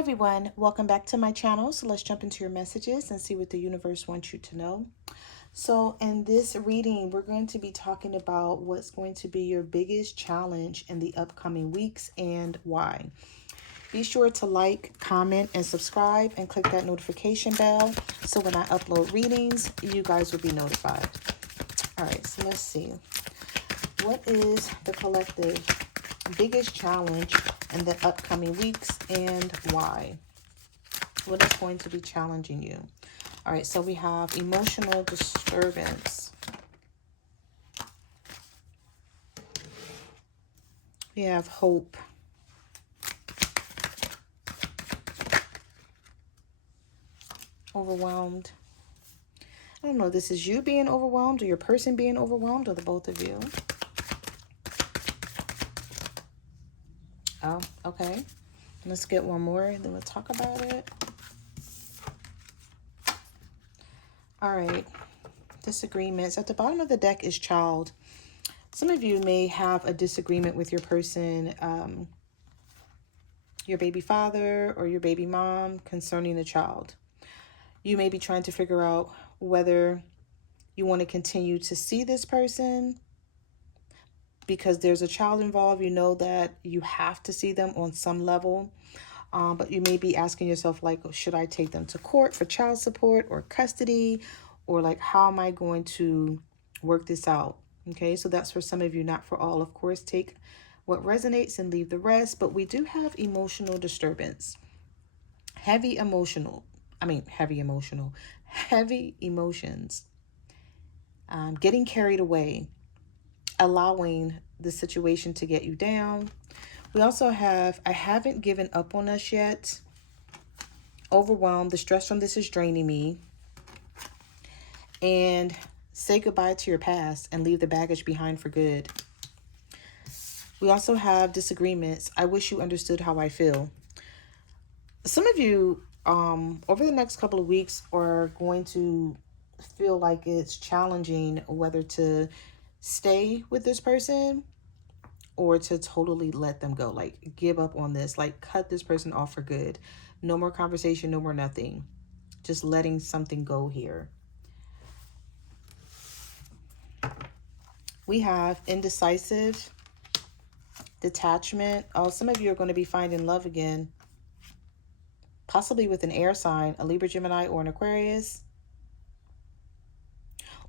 everyone, welcome back to my channel. So let's jump into your messages and see what the universe wants you to know. So in this reading, we're going to be talking about what's going to be your biggest challenge in the upcoming weeks and why. Be sure to like, comment, and subscribe and click that notification bell so when I upload readings, you guys will be notified. All right, so let's see. What is the collective biggest challenge in the upcoming weeks and why? What is going to be challenging you? All right, so we have emotional disturbance. We have hope. Overwhelmed. I don't know, this is you being overwhelmed or your person being overwhelmed or the both of you. Oh, okay. Let's get one more and then we'll talk about it. All right. Disagreements. At the bottom of the deck is child. Some of you may have a disagreement with your person, your baby father or your baby mom concerning a child. You may be trying to figure out whether you want to continue to see this person because there's a child involved. You know that you have to see them on some level. But you may be asking yourself, like, should I take them to court for child support or custody? Or like, how am I going to work this out? Okay, so that's for some of you, not for all. Of course, take what resonates and leave the rest. But we do have emotional disturbance. Heavy emotions. Getting carried away, allowing the situation to get you down. We also have, I haven't given up on us yet. Overwhelmed, the stress from this is draining me. And say goodbye to your past and leave the baggage behind for good. We also have disagreements. I wish you understood how I feel. Some of you, over the next couple of weeks are going to feel like it's challenging whether to stay with this person or to totally let them go, like give up on this, like cut this person off for good. No more conversation, no more nothing. Just letting something go here. We have indecisive, detachment. Oh, some of you are going to be finding love again, possibly with an air sign, a Libra, Gemini, or an Aquarius.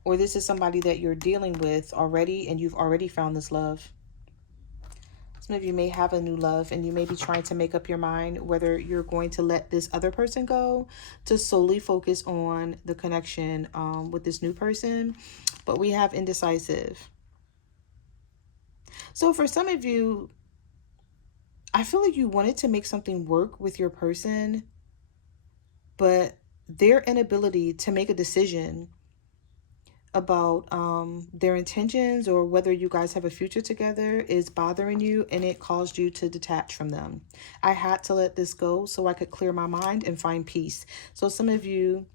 Or this is somebody that you're dealing with already and you've already found this love. Some of you may have a new love and you may be trying to make up your mind whether you're going to let this other person go to solely focus on the connection with this new person. But we have indecisive. So for some of you, I feel like you wanted to make something work with your person, but their inability to make a decision about their intentions or whether you guys have a future together is bothering you, and it caused you to detach from them. I had to let this go so I could clear my mind and find peace. So some of you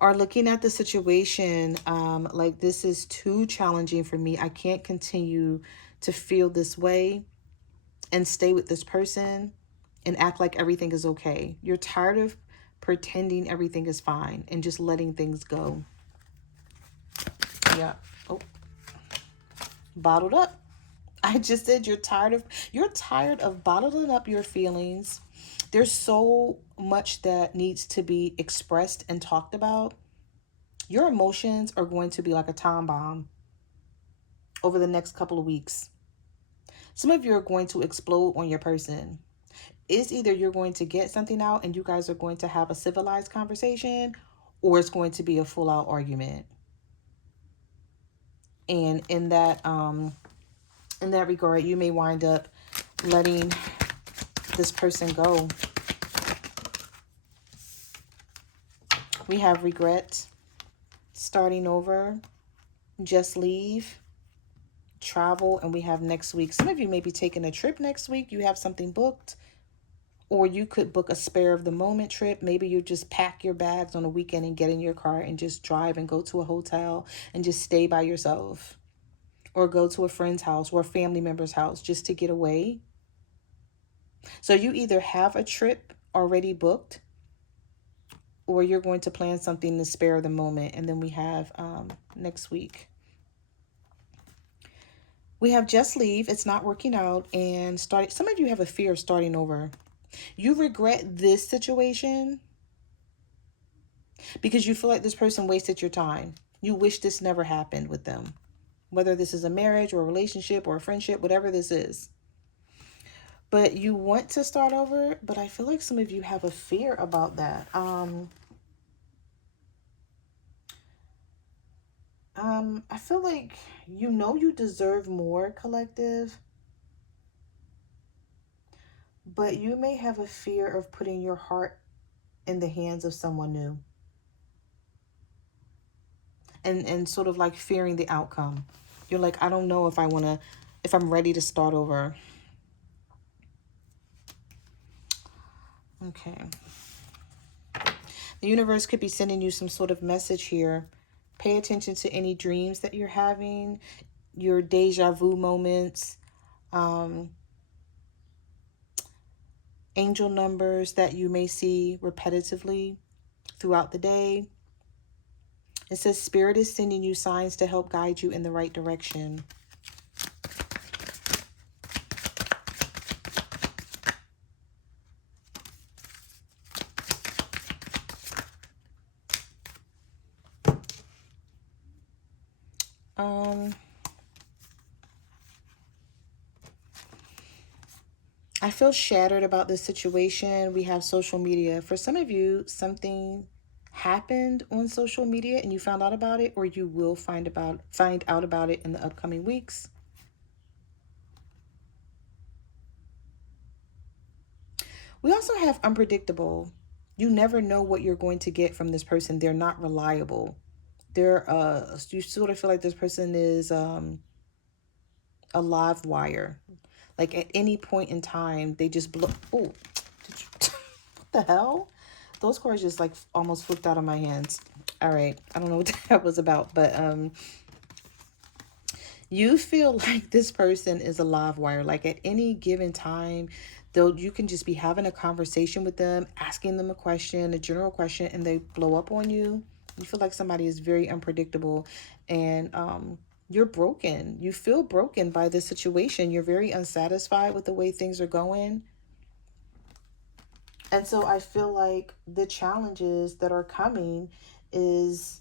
are looking at the situation like, this is too challenging for me. I can't continue to feel this way and stay with this person and act like everything is okay. You're tired of pretending everything is fine and just letting things go. Yeah. Oh, bottled up. I just said you're tired of bottling up your feelings. There's so much that needs to be expressed and talked about. Your emotions are going to be like a time bomb over the next couple of weeks. Some of you are going to explode on your person. It's either you're going to get something out and you guys are going to have a civilized conversation, or it's going to be a full-out argument. And in that regard, you may wind up letting this person go. We have regret, starting over, just leave, travel, and we have next week. Some of you may be taking a trip next week. You have something booked, or you could book a spare of the moment trip. Maybe you just pack your bags on a weekend and get in your car and just drive and go to a hotel and just stay by yourself, or go to a friend's house or a family member's house just to get away. So you either have a trip already booked, or you're going to plan something to spare the moment. And then we have next week. We have just leave. It's not working out. And start. Some of you have a fear of starting over. You regret this situation because you feel like this person wasted your time. You wish this never happened with them. Whether this is a marriage or a relationship or a friendship, whatever this is. But you want to start over, but I feel like some of you have a fear about that. I feel like you know you deserve more, collective, but you may have a fear of putting your heart in the hands of someone new. And sort of like fearing the outcome. You're like, I don't know if I'm ready to start over. Okay. The universe could be sending you some sort of message here. Pay attention to any dreams that you're having, your deja vu moments, angel numbers that you may see repetitively throughout the day. It says Spirit is sending you signs to help guide you in the right direction. I feel shattered about this situation. We have social media. For some of you, something happened on social media and you found out about it, or you will find out about it in the upcoming weeks. We also have unpredictable. You never know what you're going to get from this person. They're not reliable. You sort of feel like this person is a live wire. Like at any point in time, they just blow. Oh, what the hell? Those cards just like almost flipped out of my hands. All right, I don't know what that was about, but you feel like this person is a live wire. Like at any given time, you can just be having a conversation with them, asking them a question, a general question, and they blow up on you. You feel like somebody is very unpredictable, and you're broken. You feel broken by this situation. You're very unsatisfied with the way things are going. And so I feel like the challenges that are coming is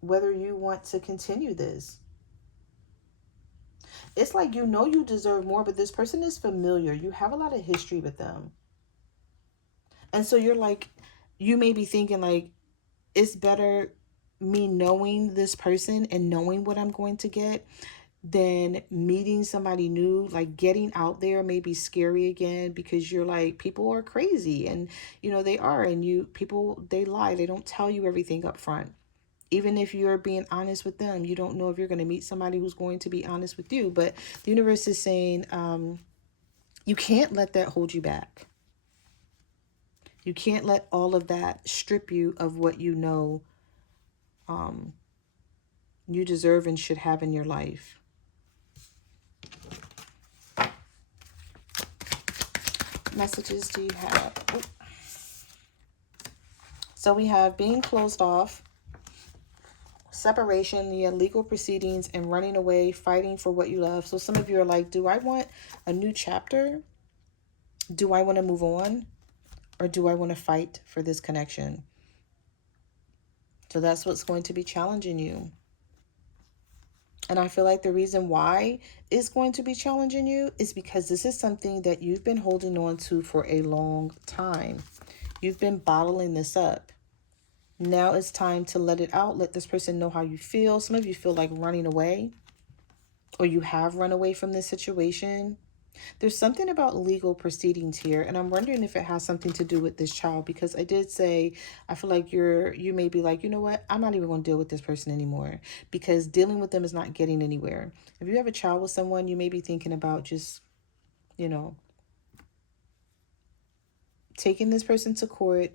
whether you want to continue this. It's like you know you deserve more, but this person is familiar. You have a lot of history with them. And so you're like, you may be thinking like, it's better me knowing this person and knowing what I'm going to get than meeting somebody new. Like getting out there may be scary again because you're like, people are crazy, and you know they are, and people, they lie. They don't tell you everything up front. Even if you're being honest with them, you don't know if you're going to meet somebody who's going to be honest with you. But the universe is saying, you can't let that hold you back. You can't let all of that strip you of what you know you deserve and should have in your life. Messages do you have? Oh. So we have being closed off, separation, the legal proceedings, and running away, fighting for what you love. So some of you are like, do I want a new chapter? Do I want to move on? Or do I want to fight for this connection? So that's what's going to be challenging you. And I feel like the reason why it's going to be challenging you is because this is something that you've been holding on to for a long time. You've been bottling this up. Now it's time to let it out. Let this person know how you feel. Some of you feel like running away, or you have run away from this situation. There's something about legal proceedings here, and I'm wondering if it has something to do with this child, because I did say I feel like you may be like, you know what, I'm not even going to deal with this person anymore, because dealing with them is not getting anywhere. If you have a child with someone, you may be thinking about just, you know, taking this person to court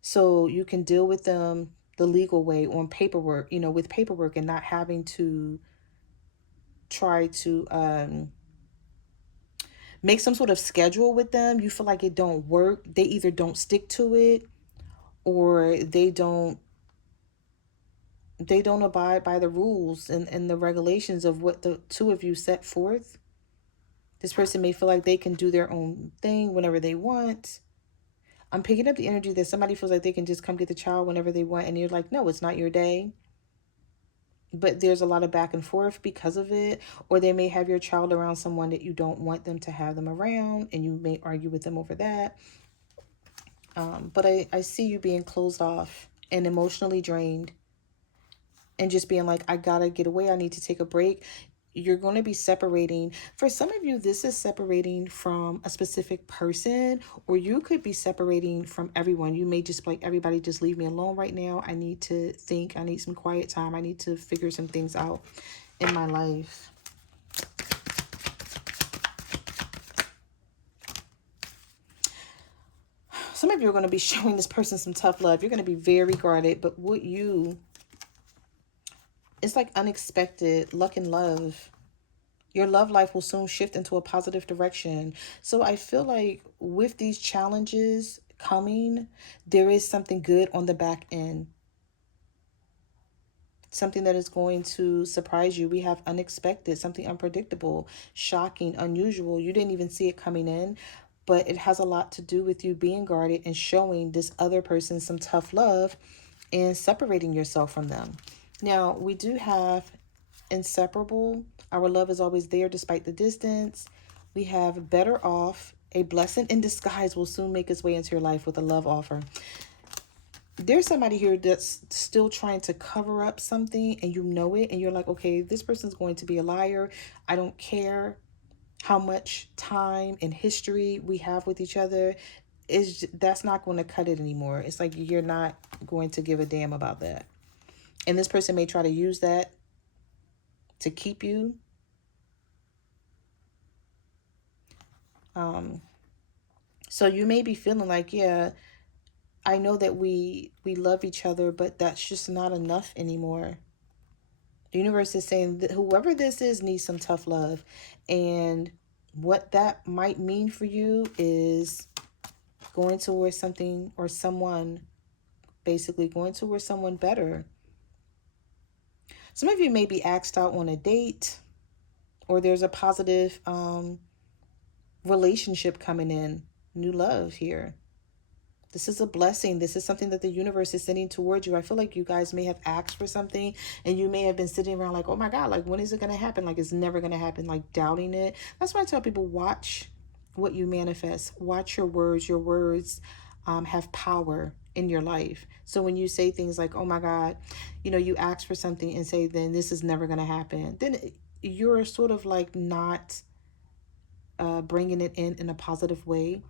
so you can deal with them the legal way on paperwork, you know, with paperwork, and not having to try to make some sort of schedule with them. You feel like it don't work. They either don't stick to it, or they don't abide by the rules and the regulations of what the two of you set forth. This person may feel like they can do their own thing whenever they want. I'm picking up the energy that somebody feels like they can just come get the child whenever they want, and you're like, no, it's not your day. But there's a lot of back and forth because of it. Or they may have your child around someone that you don't want them to have them around, and you may argue with them over that. But I see you being closed off and emotionally drained, and just being like, I gotta get away. I need to take a break. You're going to be separating. For some of you, this is separating from a specific person, or you could be separating from everyone. You may just be like, everybody just leave me alone right now. I need to think. I need some quiet time. I need to figure some things out in my life. Some of you are going to be showing this person some tough love. You're going to be very guarded, but it's like unexpected luck and love. Your love life will soon shift into a positive direction. So I feel like with these challenges coming, there is something good on the back end. Something that is going to surprise you. We have unexpected, something unpredictable, shocking, unusual. You didn't even see it coming in, but it has a lot to do with you being guarded and showing this other person some tough love and separating yourself from them. Now, we do have inseparable. Our love is always there despite the distance. We have better off. A blessing in disguise will soon make its way into your life with a love offer. There's somebody here that's still trying to cover up something, and you know it, and you're like, okay, this person's going to be a liar. I don't care how much time and history we have with each other. That's not going to cut it anymore. It's like you're not going to give a damn about that. And this person may try to use that to keep you. So you may be feeling like, yeah, I know that we love each other, but that's just not enough anymore. The universe is saying that whoever this is needs some tough love. And what that might mean for you is going towards something or someone, basically going towards someone better. Some of you may be asked out on a date, or there's a positive relationship coming in, new love here. This is a blessing. This is something that the universe is sending towards you. I feel like you guys may have asked for something, and you may have been sitting around like, oh my God, like, when is it going to happen? Like, it's never going to happen, like doubting it. That's why I tell people, watch what you manifest. Watch your words. Your words have power in your life. So when you say things like, oh my God, you ask for something and say, then this is never going to happen, then you're sort of like not bringing it in a positive way.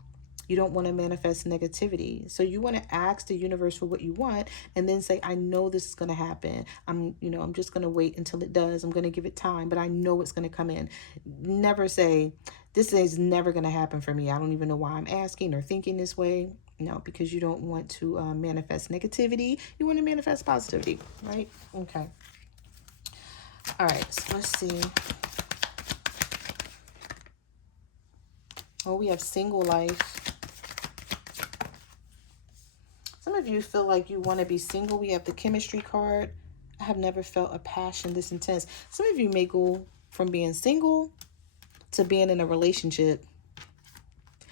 You don't want to manifest negativity. So you want to ask the universe for what you want, and then say, I know this is going to happen. I'm just going to wait until it does. I'm going to give it time, but I know it's going to come in. Never say, this is never going to happen for me. I don't even know why I'm asking or thinking this way. No, because you don't want to manifest negativity. You want to manifest positivity, right? Okay. All right. So let's see. Oh, we have single life. Some of you feel like you want to be single. We have the chemistry card. I have never felt a passion this intense. Some of you may go from being single to being in a relationship.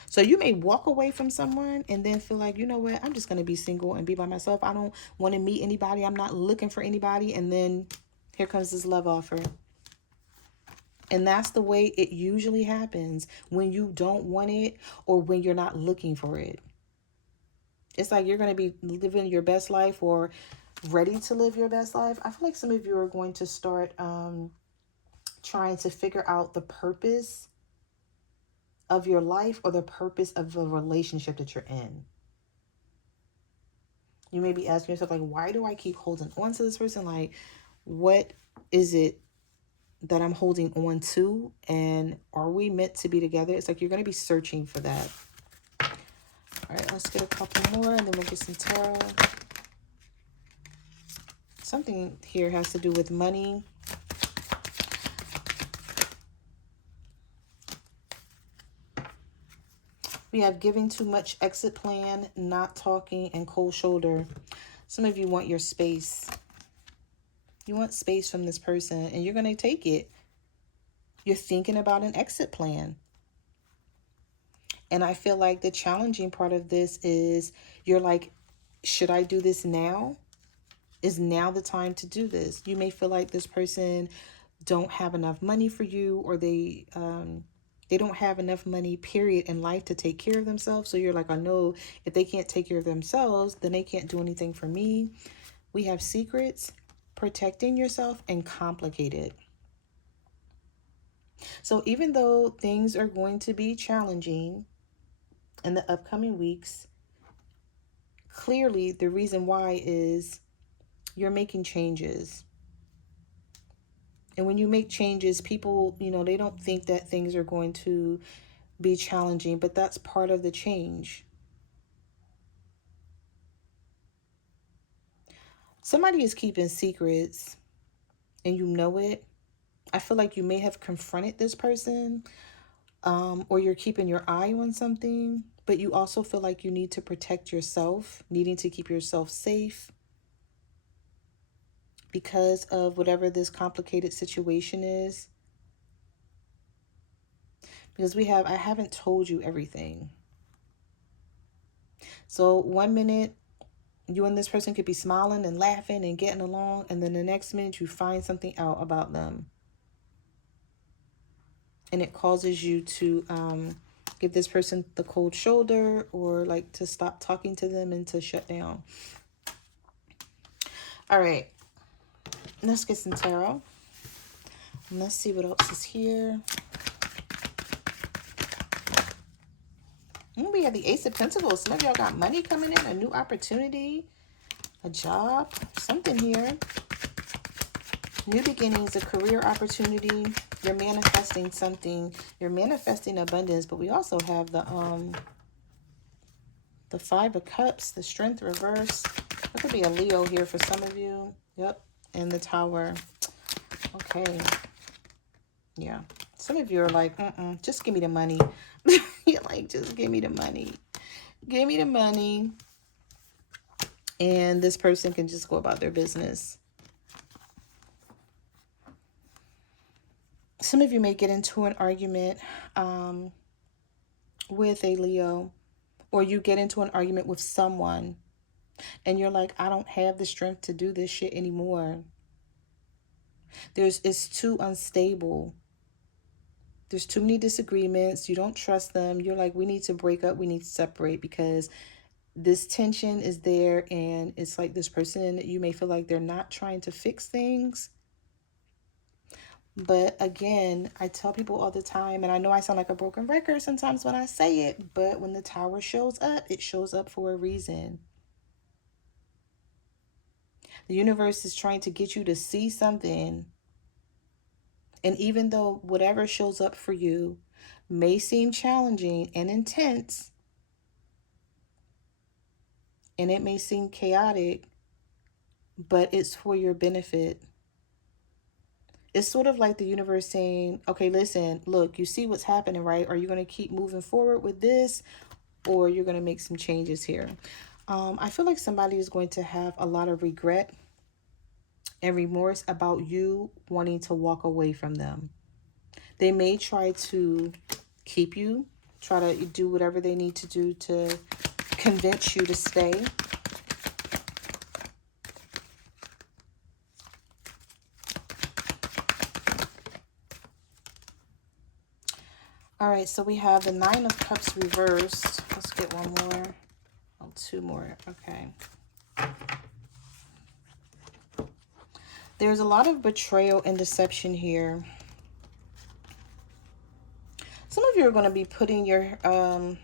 So you may walk away from someone and then feel like, you know what, I'm just going to be single and be by myself. I don't want to meet anybody. I'm not looking for anybody. And then here comes this love offer. And that's the way it usually happens when you don't want it or when you're not looking for it. It's like you're going to be living your best life or ready to live your best life. I feel like some of you are going to start trying to figure out the purpose of your life or the purpose of the relationship that you're in. You may be asking yourself, like, why do I keep holding on to this person? Like, what is it that I'm holding on to? And are we meant to be together? It's like you're going to be searching for that. All right, let's get a couple more and then we'll get some tarot. Something here has to do with money. We have giving too much, exit plan, not talking, and cold shoulder. Some of you want your space. You want space from this person, and you're going to take it. You're thinking about an exit plan. And I feel like the challenging part of this is you're like, should I do this now? Is now the time to do this? You may feel like this person don't have enough money for you, or they don't have enough money, period, in life to take care of themselves. So you're like, I know if they can't take care of themselves, then they can't do anything for me. We have secrets, protecting yourself, and complicated. So even though things are going to be challenging in the upcoming weeks, clearly the reason why is you're making changes. And when you make changes, people, they don't think that things are going to be challenging, but that's part of the change. Somebody is keeping secrets and you know it. I feel like you may have confronted this person, or you're keeping your eye on something, but you also feel like you need to protect yourself, needing to keep yourself safe because of whatever this complicated situation is. Because I haven't told you everything. So 1 minute, you and this person could be smiling and laughing and getting along, and then the next minute you find something out about them. And it causes you to give this person the cold shoulder, or like to stop talking to them and to shut down. All right. Let's get some tarot. And let's see what else is here. We have the Ace of Pentacles. Some of y'all got money coming in, a new opportunity, a job, something here. New beginnings, a career opportunity. You're manifesting something. You're manifesting abundance, but we also have the Five of Cups, the Strength reverse. That could be a Leo here for some of you. Yep. And the Tower. Okay. Yeah. Some of you are like, just give me the money. You're like, just give me the money. Give me the money. And this person can just go about their business. Some of you may get into an argument with a Leo, or you get into an argument with someone and you're like, I don't have the strength to do this shit anymore. It's too unstable. There's too many disagreements. You don't trust them. You're like, we need to break up. We need to separate because this tension is there. And it's like this person, you may feel like they're not trying to fix things. But again, I tell people all the time, and I know I sound like a broken record sometimes when I say it, but when the Tower shows up, it shows up for a reason. The universe is trying to get you to see something. And even though whatever shows up for you may seem challenging and intense, and it may seem chaotic, but it's for your benefit. It's sort of like the universe saying, okay, listen, look, you see what's happening, right? Are you going to keep moving forward with this, or you're going to make some changes here? I feel like somebody is going to have a lot of regret and remorse about you wanting to walk away from them. They may try to keep you, try to do whatever they need to do to convince you to stay. All right, so we have the Nine of Cups reversed. Let's get one more. Oh, two more. Okay. There's a lot of betrayal and deception here. Some of you are going to be putting your I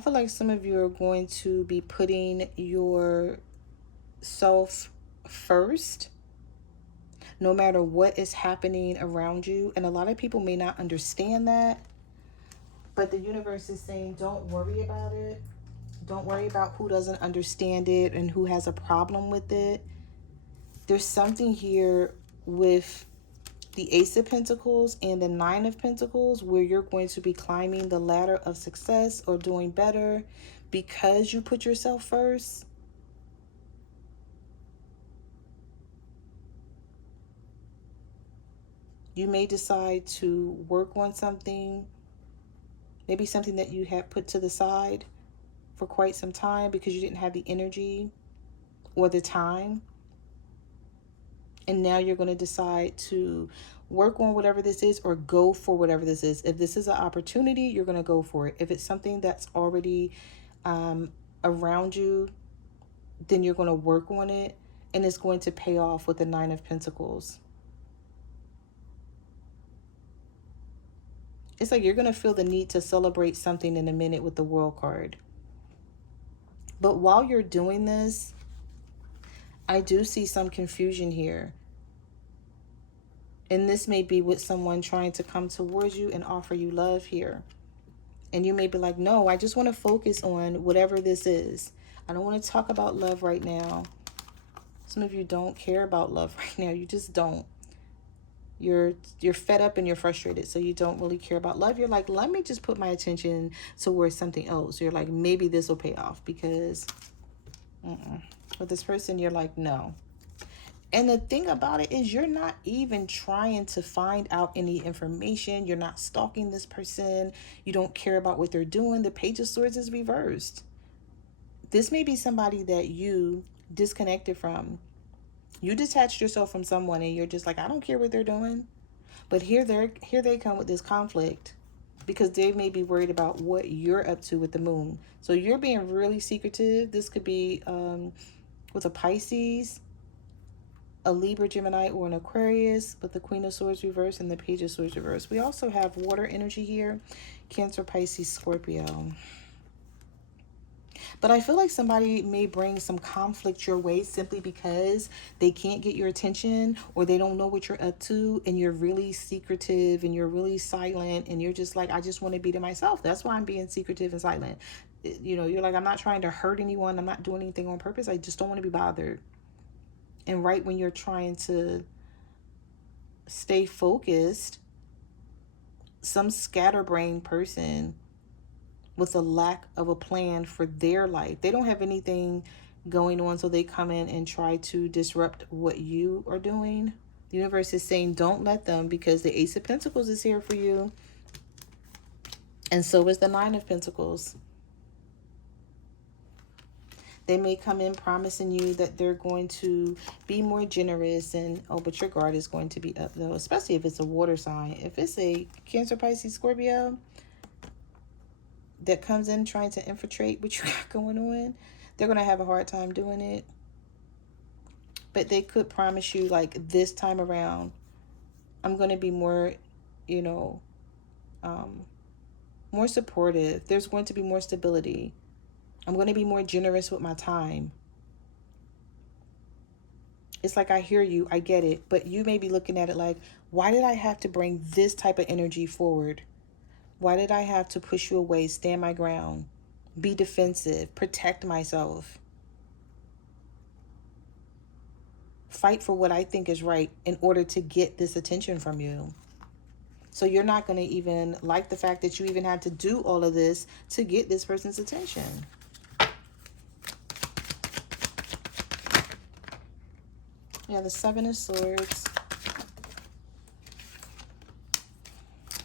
feel like some of you are going to be putting yourself first, no matter what is happening around you. And a lot of people may not understand that, but the universe is saying, don't worry about it. Don't worry about who doesn't understand it and who has a problem with it. There's something here with the Ace of Pentacles and the Nine of Pentacles, where you're going to be climbing the ladder of success or doing better because you put yourself first. You may decide to work on something, maybe something that you had put to the side for quite some time because you didn't have the energy or the time. And now you're going to decide to work on whatever this is or go for whatever this is. If this is an opportunity, you're going to go for it. If it's something that's already around you, then you're going to work on it, and it's going to pay off with the Nine of Pentacles. It's like you're going to feel the need to celebrate something in a minute with the World card. But while you're doing this, I do see some confusion here. And this may be with someone trying to come towards you and offer you love here. And you may be like, no, I just want to focus on whatever this is. I don't want to talk about love right now. Some of you don't care about love right now. You just don't. You're fed up and you're frustrated, so you don't really care about love. You're like, let me just put my attention towards something else. You're like, maybe this will pay off because with this person, you're like, no. And the thing about it is you're not even trying to find out any information. You're not stalking this person. You don't care about what they're doing. The Page of Swords is reversed. This may be somebody that you disconnected from. You detached yourself from someone and you're just like, I don't care what they're doing. But here they come with this conflict because they may be worried about what you're up to with the moon. So you're being really secretive. This could be with a Pisces, a Libra, Gemini, or an Aquarius with the Queen of Swords reversed and the Page of Swords reversed. We also have water energy here, Cancer, Pisces, Scorpio. But I feel like somebody may bring some conflict your way simply because they can't get your attention or they don't know what you're up to, and you're really secretive and you're really silent and you're just like, I just want to be to myself. That's why I'm being secretive and silent. You know, you're like, I'm not trying to hurt anyone. I'm not doing anything on purpose. I just don't want to be bothered. And right when you're trying to stay focused, some scatterbrained person with a lack of a plan for their life, they don't have anything going on, so they come in and try to disrupt what you are doing. The universe is saying don't let them, because the Ace of Pentacles is here for you, and so is the Nine of Pentacles. They may come in promising you that they're going to be more generous, and oh, but your guard is going to be up though, especially if it's a water sign. If it's a Cancer, Pisces, Scorpio that comes in trying to infiltrate what you got going on, they're going to have a hard time doing it. But they could promise you, like, this time around, I'm going to be more, you know, more supportive. There's going to be more stability. I'm going to be more generous with my time. It's like, I hear you, I get it, but you may be looking at it like, why did I have to bring this type of energy forward? Why did I have to push you away, stand my ground, be defensive, protect myself, fight for what I think is right in order to get this attention from you? So you're not going to even like the fact that you even had to do all of this to get this person's attention. Yeah, the Seven of Swords.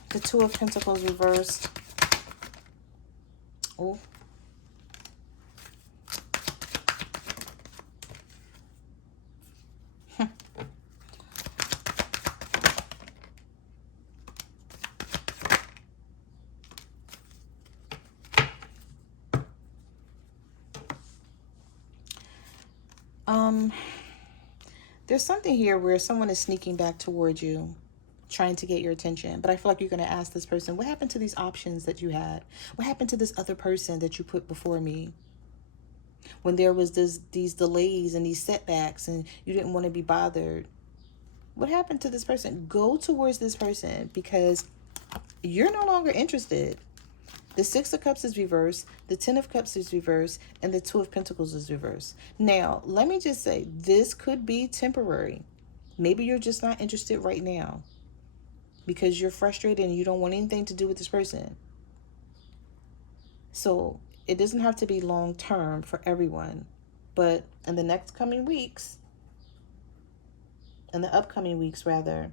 The Two of Pentacles reversed. Oh. There's something here where someone is sneaking back towards you, trying to get your attention. But I feel like you're going to ask this person, what happened to these options that you had? What happened to this other person that you put before me? When there was these delays and these setbacks and you didn't want to be bothered. What happened to this person? Go towards this person because you're no longer interested. The Six of Cups is reversed, the Ten of Cups is reversed, and the Two of Pentacles is reversed. Now, let me just say, this could be temporary. Maybe you're just not interested right now. because you're frustrated and you don't want anything to do with this person. So it doesn't have to be long term for everyone. But in the next coming weeks, in the upcoming weeks rather,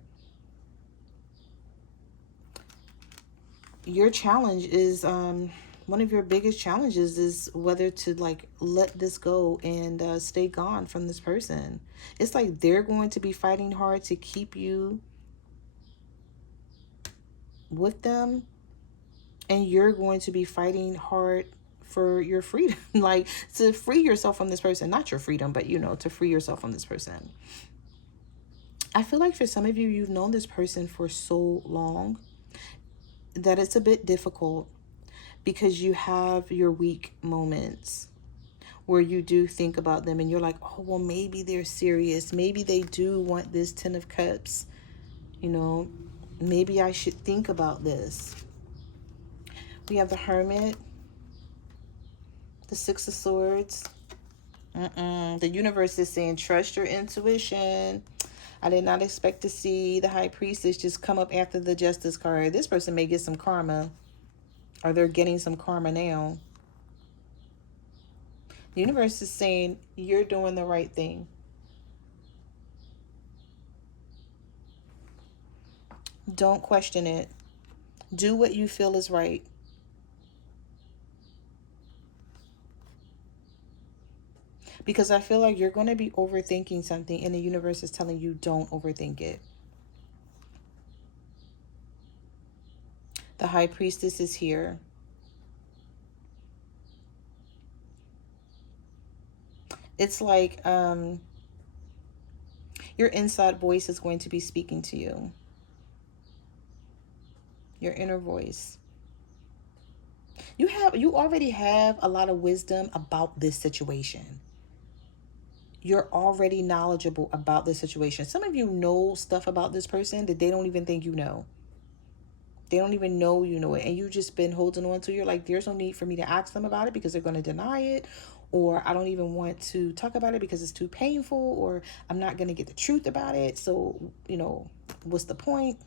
your challenge is one of your biggest challenges is whether to like let this go and stay gone from this person. It's like they're going to be fighting hard to keep you with them, and you're going to be fighting hard for your freedom, like to free yourself from this person. Not your freedom, but you know, to free yourself from this person. I feel like for some of you, you've known this person for so long that it's a bit difficult, because you have your weak moments where you do think about them and you're like, oh, well, maybe they're serious. Maybe they do want this 10 of Cups. You know, maybe I should think about this. We have the Hermit, the Six of Swords. The universe is saying, trust your intuition. I did not expect to see the High Priestess just come up after the Justice card. This person may get some karma, or they're getting some karma now. The universe is saying, you're doing the right thing. Don't question it. Do what you feel is right. Because I feel like you're going to be overthinking something, and the universe is telling you don't overthink it. The High Priestess is here. It's like your inside voice is going to be speaking to you. Your inner voice. You already have a lot of wisdom about this situation. You're already knowledgeable about this situation. Some of you know stuff about this person that they don't even think you know. They don't even know you know it. And you've just been holding on to it. You're like, there's no need for me to ask them about it because they're going to deny it. Or I don't even want to talk about it because it's too painful. Or I'm not going to get the truth about it. So, you know, what's the point?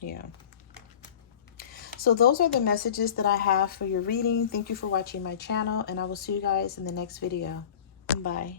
Yeah. So those are the messages that I have for your reading. Thank you for watching my channel, and I will see you guys in the next video. Bye.